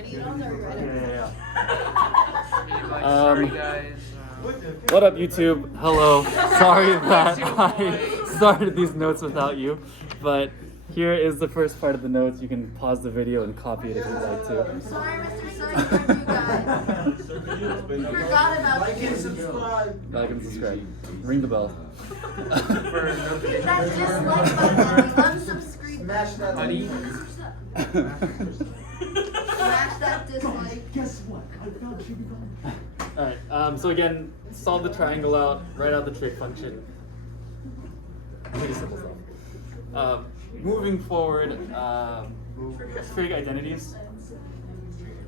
ready? You don't already ready. Yeah. Sorry guys. What up, YouTube? Hello. Sorry that I started these notes without you, but here is the first part of the notes. You can pause the video and copy it if you'd like to. I'm sorry, Mr. Silly, you guys. Forgot about Like you. and subscribe. Like and subscribe. Ring the bell. That dislike button, unsubscribe. Smash that Buddy. Smash that dislike. Guess what? I found Chibi Alright, so again, solve the triangle out, write out the trig function. Pretty simple stuff. Moving forward, trig identities.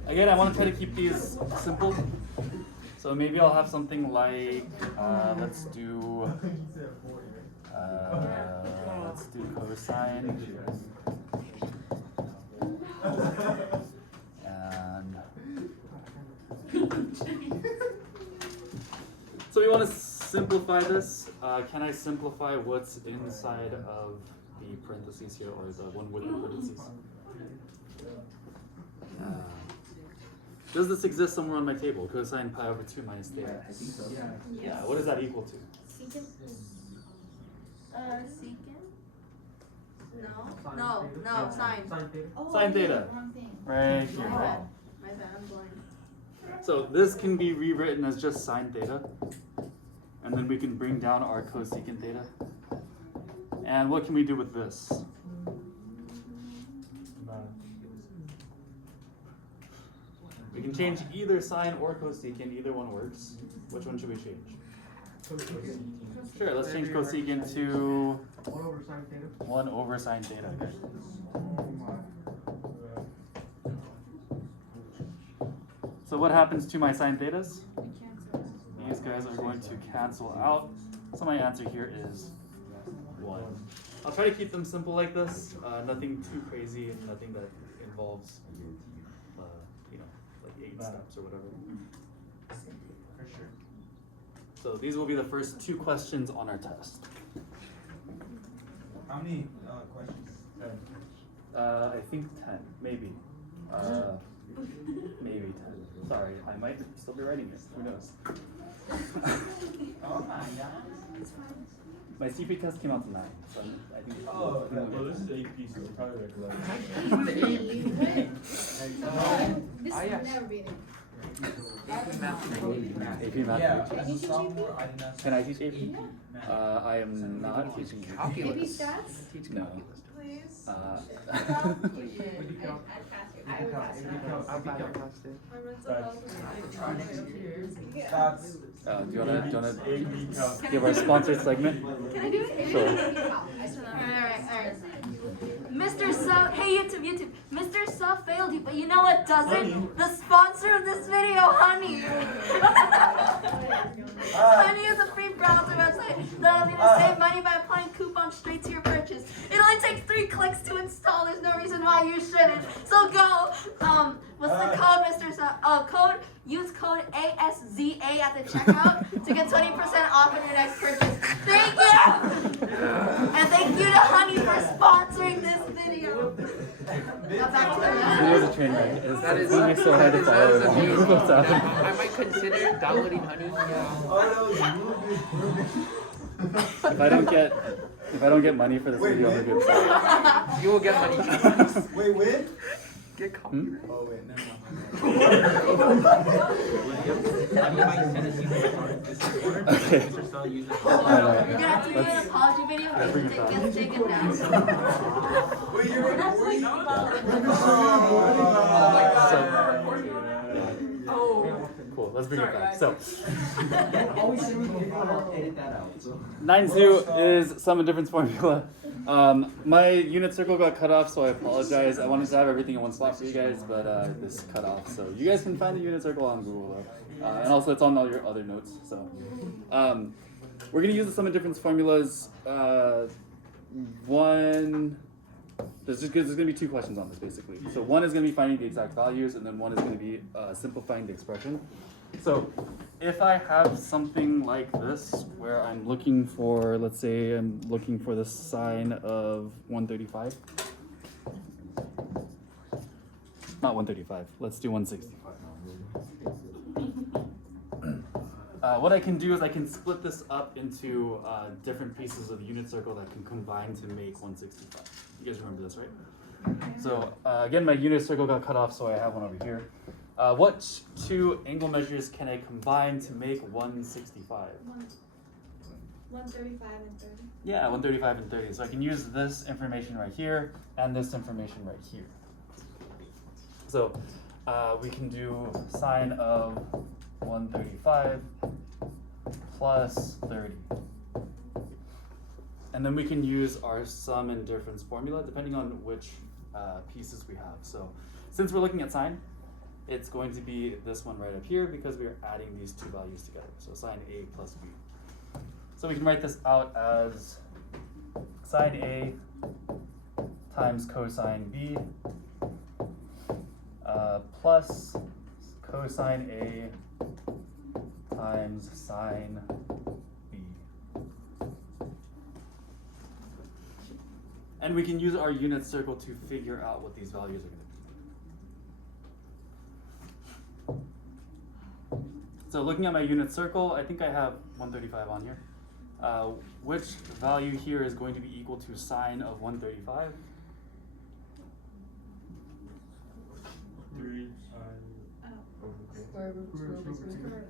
Again, I want to try to keep these simple. So maybe I'll have something like, let's do cosine. And so we want to simplify this. Can I simplify what's inside of the parentheses here, or the one with the parentheses? Does this exist somewhere on my table? Cosine pi over 2 minus theta. I think so. Yeah, what is that equal to? Secant? Secant? No, sine. Sine theta. Right here, My right? bad, I'm blind. So this can be rewritten as just sine theta. And then we can bring down our cosecant theta. And what can we do with this? We can change either sine or cosecant, either one works. Which one should we change? Sure, let's change cosecant to 1 over sine theta. Okay. So what happens to my sine thetas? These guys are going to cancel out. So my answer here is 1. I'll try to keep them simple like this. Nothing too crazy and nothing that involves, like 8 steps or whatever. For sure. So these will be the first 2 questions on our test. How many questions? I think 10, maybe. Maybe 10. Sorry, I might still be writing it. Who knows? Oh my god. My CP test came out tonight, so I think. Oh, Well, this is AP, so we're probably like This will never be it. AP math. Yeah, as a sophomore, I did not. Can I teach AP? I am not teaching AP. Maybe stats? No. Please. I'll be done. That's Do you wanna AP calc. give our sponsored segment? Can I do it? Sure. Alright. Mr. Suff, hey YouTube. Mr. Suff failed you, but you know what doesn't? Honey. The sponsor of this video, Honey. Honey is a free browser website that allows you to save money by applying coupons straight to your purchase. It only takes 3 clicks to install. There's no reason why you shouldn't. So go. What's the code, Mr. Suff? Use code ASZA at the checkout to get 20% off on your next purchase. Thank you! And thank you to Honey for sponsoring this video. Now back to the It video. is a train wreck. It's That is gonna be so hard to that is follow. amazing. What's happening? I might consider downloading Hanu's. If I don't get money for this video, I'm gonna be upset. You will get money. wait, win? Get copyright. Oh wait, never mind. Okay. You're gonna have to do an apology video Let's bring it and back. get taken down. Wait, you're recording? Cool, let's bring it back. So, Always send me the video and I'll edit that out. 9-2 is sum and difference formula. My unit circle got cut off, so I apologize. I wanted to have everything in one spot for you guys, but this cut off. So you guys can find the unit circle on Google, though. And also it's on all your other notes. So we're gonna use the sum and difference formulas. There's gonna be 2 questions on this basically. So one is gonna be finding the exact values, and then one is gonna be simplifying the expression. So if I have something like this, where I'm looking for, let's say I'm looking for the sine of 135. Not 135. Let's do 165. What I can do is I can split this up into different pieces of the unit circle that can combine to make 165. You guys remember this, right? So again, my unit circle got cut off, so I have one over here. What two angle measures can I combine to make 165? 135 and 30. Yeah, 135 and 30. So I can use this information right here and this information right here. So we can do sine of 135 plus 30. And then we can use our sum and difference formula depending on which pieces we have. So since we're looking at sine, it's going to be this one right up here because we're adding these two values together. So sine A plus B. So we can write this out as sine A times cosine B plus cosine A times sine B. And we can use our unit circle to figure out what these values are going to be. So looking at my unit circle, I think I have 135 on here. Which value here is going to be equal to sine of 135? 3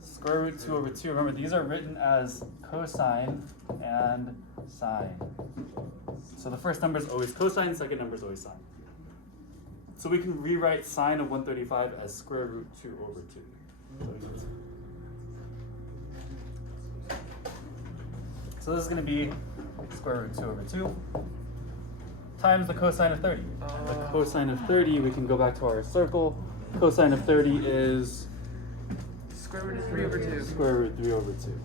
Square root 2 over 2. Remember, these are written as cosine and sine. So the first number is always cosine, second number is always sine. So we can rewrite sine of 135 as square root 2 over 2. So this is going to be square root 2 over 2 times the cosine of 30. The cosine of 30, we can go back to our circle. Cosine of 30 is Square root of 3 over 2. square root 3 over 2.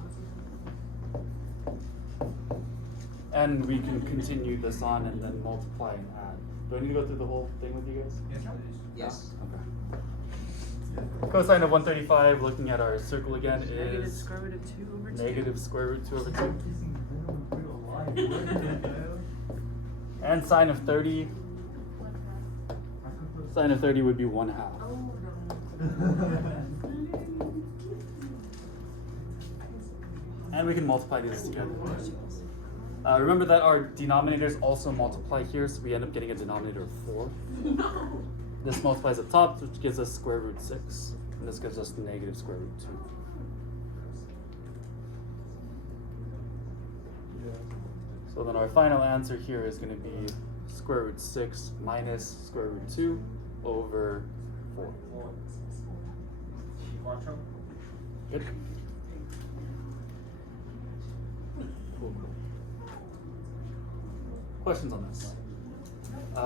And we can continue this on and then multiply and add. Do I need to go through the whole thing with you guys? Yes. Okay. Cosine of 135, looking at our circle again, Negative is square root of 2 over 2. negative square root 2 over 2. And sine of 30, sine of 30 would be 1/2. And we can multiply these together. Remember that our denominators also multiply here, so we end up getting a denominator of 4. This multiplies up top, which gives us square root 6. And this gives us negative square root 2. So then our final answer here is going to be square root 6 minus square root 2 over 4. Good. Cool. Questions on this?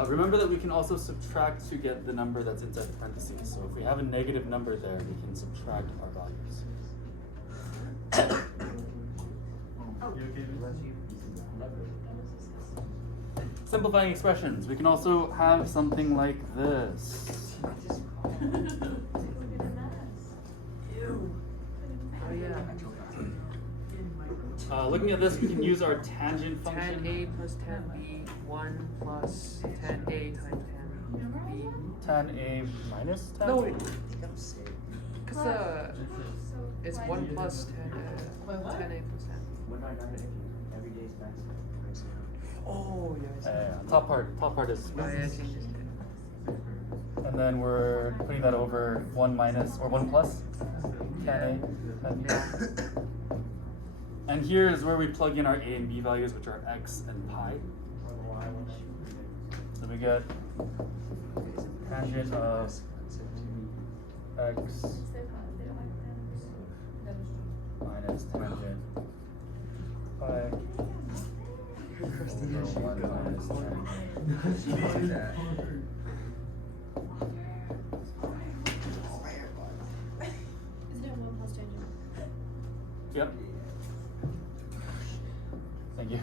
Remember that we can also subtract to get the number that's inside the parentheses. So if we have a negative number there, we can subtract our values. Simplifying expressions. We can also have something like this. Oh yeah. Looking at this, we can use our tangent Tan function. A plus tan B, 1 plus tan A times tan B. Tan A minus tan No, B? wait. Because it's 1 plus tan A plus tan. Oh, yeah. Top part is. I see. And then we're putting that over 1 minus or 1 plus tan A, tan B. And here is where we plug in our A and B values, which are x and pi. So we get tangent of x minus tangent pi over 1 minus tangent. Isn't it 1 plus tangent? Yep. Thank you.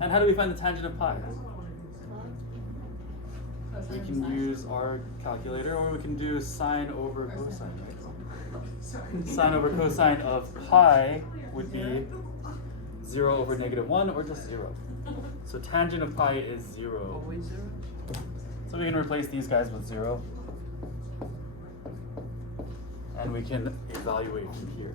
And how do we find the tangent of pi? We can use our calculator, or we can do sine over cosine. Sine over cosine of pi would be 0 over -1, or just 0. So tangent of pi is 0. Always 0? So we can replace these guys with 0. And we can evaluate from here.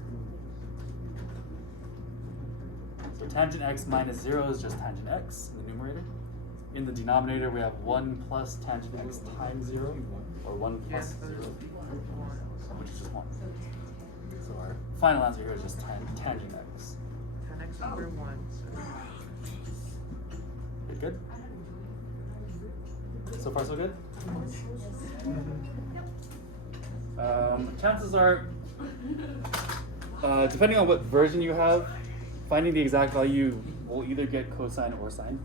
So tangent x minus 0 is just tangent x in the numerator. In the denominator, we have 1 plus tangent x times 0, or 1 plus 0, which is just 1. So our final answer here is just tangent x. 10x over 1. Good? So far, so good? Chances are, depending on what version you have, finding the exact value will either get cosine or sine.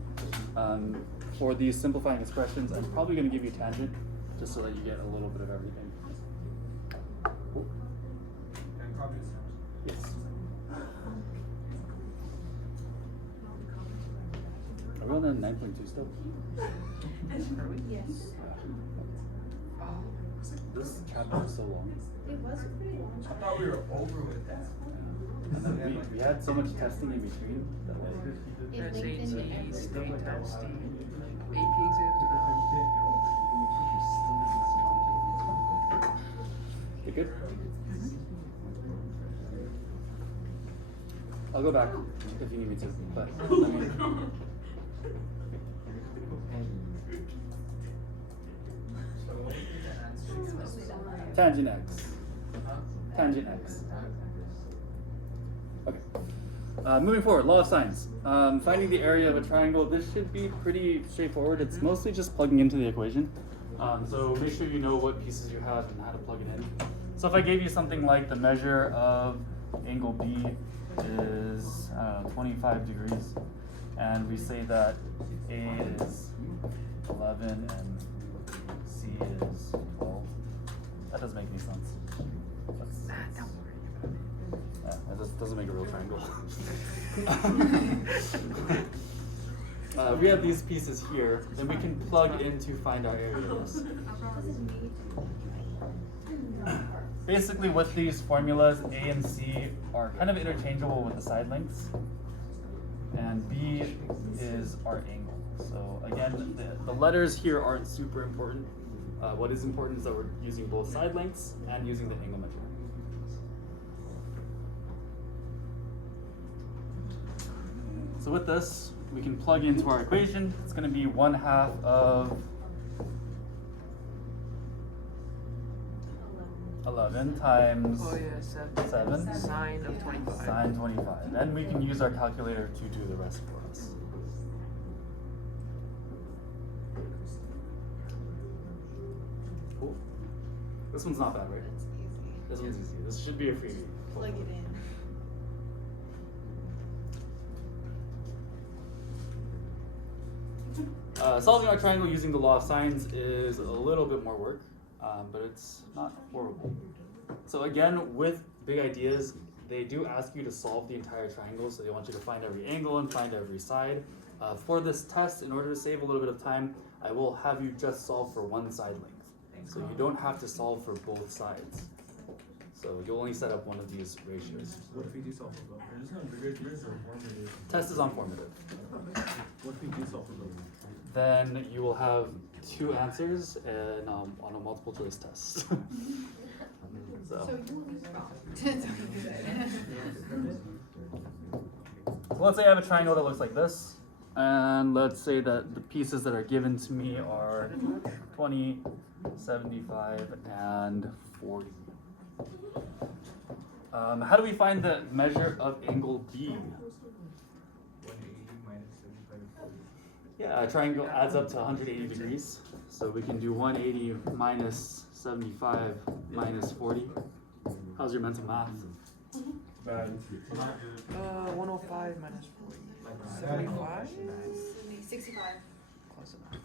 For these simplifying expressions, I'm probably going to give you tangent, just so that you get a little bit of everything. Cool. Yes. Are we on the 9.2 still? Are we? Yes. This chapter is so long. It was pretty long. I thought we were over with that. And then we had so much testing in between. That was That's It linked in AT, the state testing, AP exam. You good? I'll go back if you need me to, but let me. Tangent x. Tangent x. Okay. Moving forward, law of sines. Finding the area of a triangle. This should be pretty straightforward. It's mostly just plugging into the equation. So make sure you know what pieces you have and how to plug it in. So if I gave you something like the measure of angle B is 25 degrees, and we say that A is 11 and C is 12. That doesn't make any sense. That just doesn't make a real triangle. We have these pieces here, then we can plug in to find our areas. Basically, with these formulas, A and C are kind of interchangeable with the side lengths, and B is our angle. So again, the letters here aren't super important. What is important is that we're using both side lengths and using the angle measure. So with this, we can plug into our equation. It's going to be 1/2 of 11 times Oh yeah, 7. 7. Sine of 25. Sine 25. Then we can use our calculator to do the rest for us. Cool. This one's not bad, right? This one's easy. This should be a freebie. Plug it in. Solving our triangle using the law of sines is a little bit more work, but it's not horrible. So again, with big ideas, they do ask you to solve the entire triangle, so they want you to find every angle and find every side. For this test, in order to save a little bit of time, I will have you just solve for one side length. So you don't have to solve for both sides. So you'll only set up one of these ratios. What if we do solve for both? Or just not bigger, yours are formative. Test is on formative. What if we do solve for both? Then you will have 2 answers and on a multiple choice test. So let's say I have a triangle that looks like this, and let's say that the pieces that are given to me are 20, 75, and 40. How do we find the measure of angle B? 180 minus 75. Yeah, a triangle adds up to 180 degrees. So we can do 180 minus 75 minus 40. How's your mental math? Bad. 105 minus 40. 75? 65. Close enough.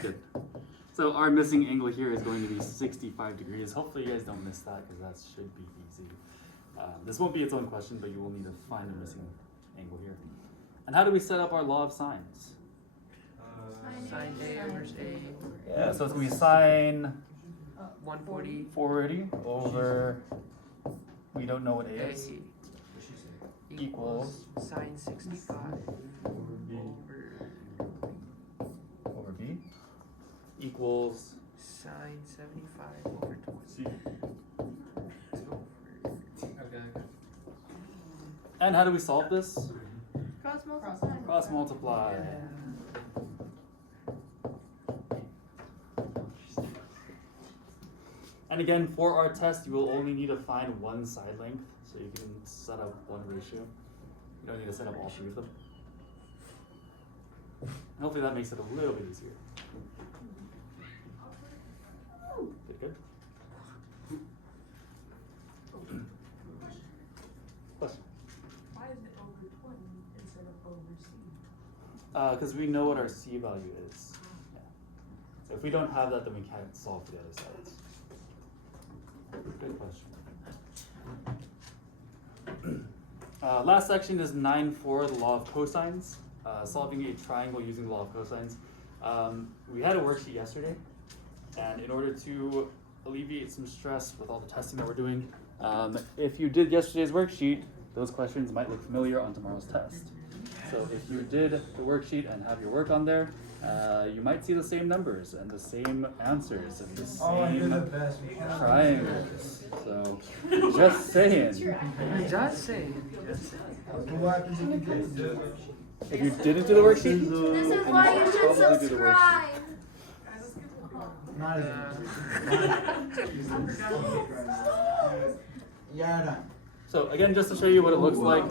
Good. So our missing angle here is going to be 65 degrees. Hopefully you guys don't miss that because that should be easy. This won't be its own question, but you will need to find the missing angle here. And how do we set up our law of sines? Sine A over A. Yeah, so it's going to be sine 140. 40 over, we don't know what A is. equals sine 65 Over B. over b equals sine 75 over 20. C. Okay. and how do we solve this? Cross multiply. Cross multiply. And again, for our test, you will only need to find one side length, so you can set up one ratio. You don't need to set up all three of them. And hopefully that makes it a little bit easier. Good, good. Question? Why is it over 20 instead of over C? Because we know what our C value is. Yeah. So if we don't have that, then we can't solve for the other sides. Good question. Last section is 9.4, the law of cosines. Solving a triangle using the law of cosines. We had a worksheet yesterday, and in order to alleviate some stress with all the testing that we're doing, if you did yesterday's worksheet, those questions might look familiar on tomorrow's test. So if you did the worksheet and have your work on there, you might see the same numbers and the same answers and the same triangles. So just saying. Just saying. What happens if you didn't do it? If you didn't do the worksheet, This is why you should probably do the subscribe. Not Yeah. so again, just to show you what it looks like,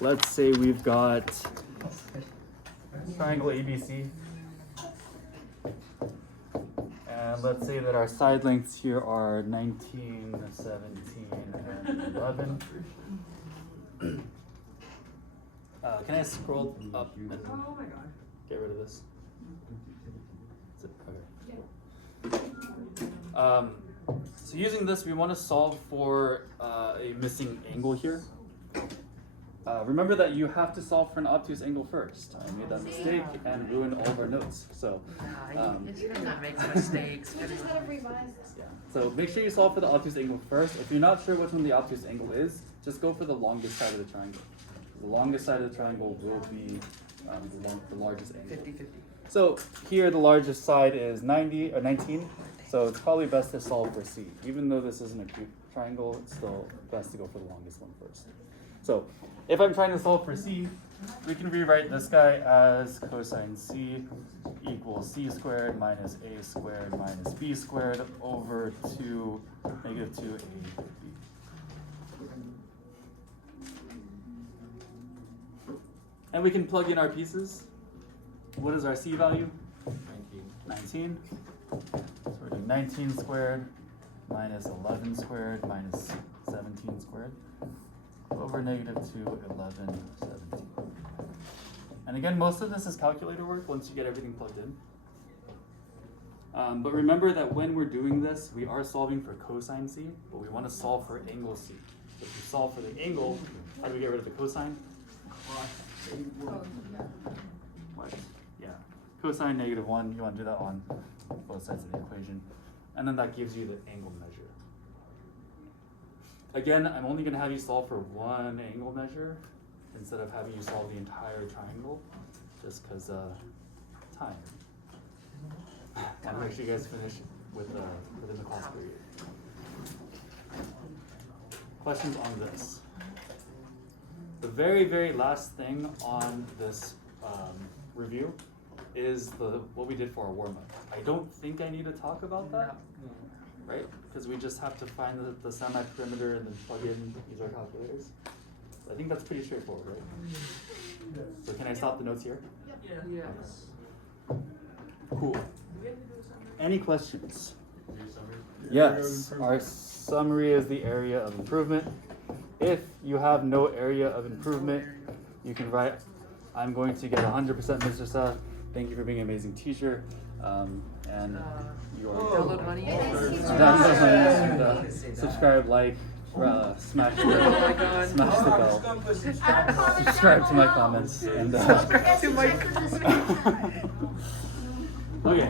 let's say we've got triangle ABC, and let's say that our side lengths here are 19, 17, and 11. Can I scroll up and Oh my god. get rid of this? Is it? Okay. So using this, we want to solve for a missing angle here. Remember that you have to solve for an obtuse angle first. I made that mistake and ruined all of our notes. So, It's gonna make mistakes. yeah. So make sure you solve for the obtuse angle first. If you're not sure which one the obtuse angle is, just go for the longest side of the triangle. The longest side of the triangle will be the largest angle. 50-50. So here the largest side is 90 or 19. So it's probably best to solve for C. Even though this isn't a cute triangle, it's still best to go for the longest one first. So if I'm trying to solve for C, we can rewrite this guy as cosine C equals C squared minus A squared minus B squared over 2 negative 2A B. And we can plug in our pieces. What is our C value? 19. So we're doing 19 squared minus 11 squared minus 17 squared over negative 2, 11, 17. And again, most of this is calculator work once you get everything plugged in. But remember that when we're doing this, we are solving for cosine C, but we want to solve for angle C. So if we solve for the angle, how do we get rid of the cosine? What? Yeah. Cosine negative 1, you want to do that on both sides of the equation. And then that gives you the angle measure. Again, I'm only going to have you solve for one angle measure instead of having you solve the entire triangle, just because time. I want to make sure you guys finish within the class period. Questions on this? The very, very last thing on this review is what we did for our warm-up. I don't think I need to talk about that, right? Because we just have to find the semi-perimeter and then plug in, use our calculators. I think that's pretty straightforward, right? So can I stop the notes here? Yes. Cool. Any questions? Yes, our summary is the area of improvement. If you have no area of improvement, you can write, I'm going to get 100%, Mr. Sa. Thank you for being an amazing teacher. And you are Download money. subscribe, like, smash the Oh my god. smash the bell. Add a comment Subscribe down to my below. comments and Don't forget to check the description. okay.